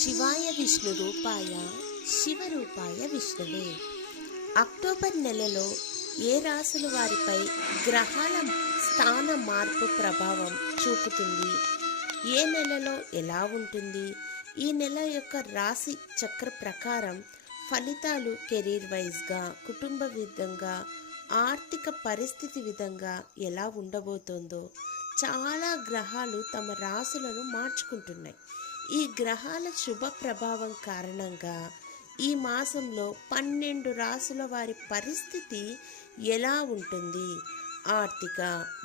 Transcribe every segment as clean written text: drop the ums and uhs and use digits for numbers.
శివాయ విష్ణు రూపాయ శివరూపాయ విష్ణువే. అక్టోబర్ నెలలో ఏ రాశుల వారిపై గ్రహాల స్థాన మార్పు ప్రభావం చూపుతుంది, ఏ నెలలో ఎలా ఉంటుంది, ఈ నెల యొక్క రాశి చక్ర ప్రకారం ఫలితాలు కెరీర్ వైజ్గా, కుటుంబ విధంగా, ఆర్థిక పరిస్థితి విధంగా ఎలా ఉండబోతోందో చాలా గ్రహాలు తమ రాశులను మార్చుకుంటున్నాయి. ఈ గ్రహాల శుభ ప్రభావం కారణంగా ఈ మాసంలో 12 రాశుల వారి పరిస్థితి ఎలా ఉంటుంది, ఆర్థిక,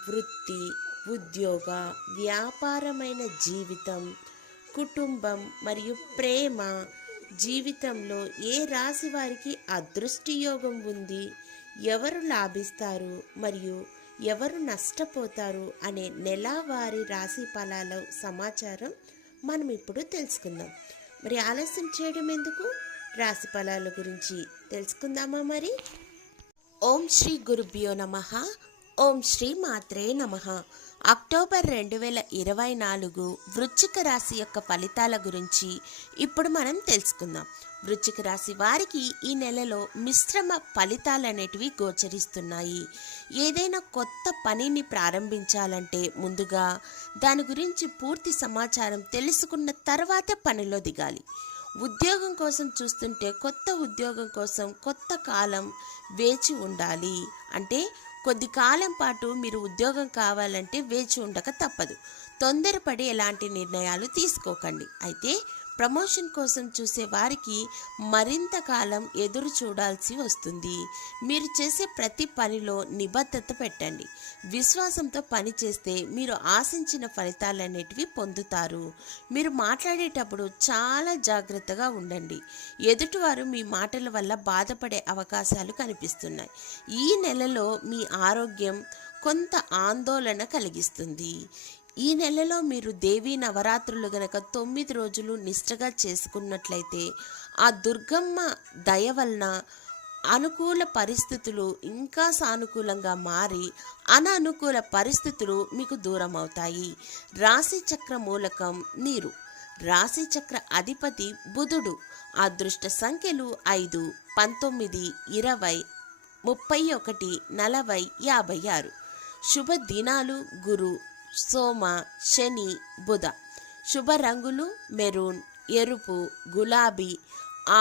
వృత్తి, ఉద్యోగ, వ్యాపారమైన జీవితం, కుటుంబం మరియు ప్రేమ జీవితంలో ఏ రాశి వారికి అదృష్టి యోగం ఉంది, ఎవరు లాభిస్తారు మరియు ఎవరు నష్టపోతారు అనే నెలవారీ రాశి ఫలాల సమాచారం మనం ఇప్పుడు తెలుసుకుందాం. మరి ఆలస్యం చేయడం ఎందుకు, రాశి ఫలాల గురించి తెలుసుకుందామా మరి. ఓం శ్రీ గురుభ్యో నమః. ఓం శ్రీ మాత్రే నమః. అక్టోబర్ 2024 వృశ్చిక రాశి యొక్క ఫలితాల గురించి ఇప్పుడు మనం తెలుసుకుందాం. వృశ్చిక రాశి వారికి ఈ నెలలో మిశ్రమ ఫలితాలు అనేటివి గోచరిస్తున్నాయి. ఏదైనా కొత్త పనిని ప్రారంభించాలంటే ముందుగా దాని గురించి పూర్తి సమాచారం తెలుసుకున్న తర్వాతే పనిలో దిగాలి. ఉద్యోగం కోసం చూస్తుంటే కొత్త ఉద్యోగం కోసం కొత్త కాలం వేచి ఉండాలి. అంటే కొద్ది కాలం పాటు మీరు ఉద్యోగం కావాలంటే వేచి ఉండక తప్పదు. తొందరపడి ఎలాంటి నిర్ణయాలు తీసుకోకండి. అయితే ప్రమోషన్ కోసం చూసే వారికి మరింత కాలం ఎదురు చూడాల్సి వస్తుంది. మీరు చేసే ప్రతి పనిలో నిబద్ధత పెట్టండి. విశ్వాసంతో పని చేస్తే మీరు ఆశించిన ఫలితాలన్నిటివి పొందుతారు. మీరు మాట్లాడేటప్పుడు చాలా జాగ్రత్తగా ఉండండి. ఎదుటివారు మీ మాటల వల్ల బాధపడే అవకాశాలు కనిపిస్తున్నాయి. ఈ నెలలో మీ ఆరోగ్యం కొంత ఆందోళన కలిగిస్తుంది. ఈ నెలలో మీరు దేవీ నవరాత్రులు గనక 9 రోజులు నిష్ఠగా చేసుకున్నట్లయితే ఆ దుర్గమ్మ దయ వలన అనుకూల పరిస్థితులు ఇంకా సానుకూలంగా మారి అననుకూల పరిస్థితులు మీకు దూరం అవుతాయి. రాశి చక్ర మూలకం నీరు. రాశి చక్ర అధిపతి బుధుడు. అదృష్ట సంఖ్యలు 5, 19, 20, 31, 40, 56. శుభ దినాలు గురు, సోమ, శని, బుధ. శుభ రంగులు మెరూన్, ఎరుపు, గులాబీ,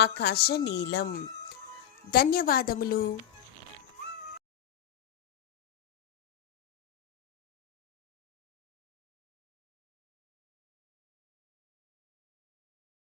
ఆకాశ నీలం. ధన్యవాదములు.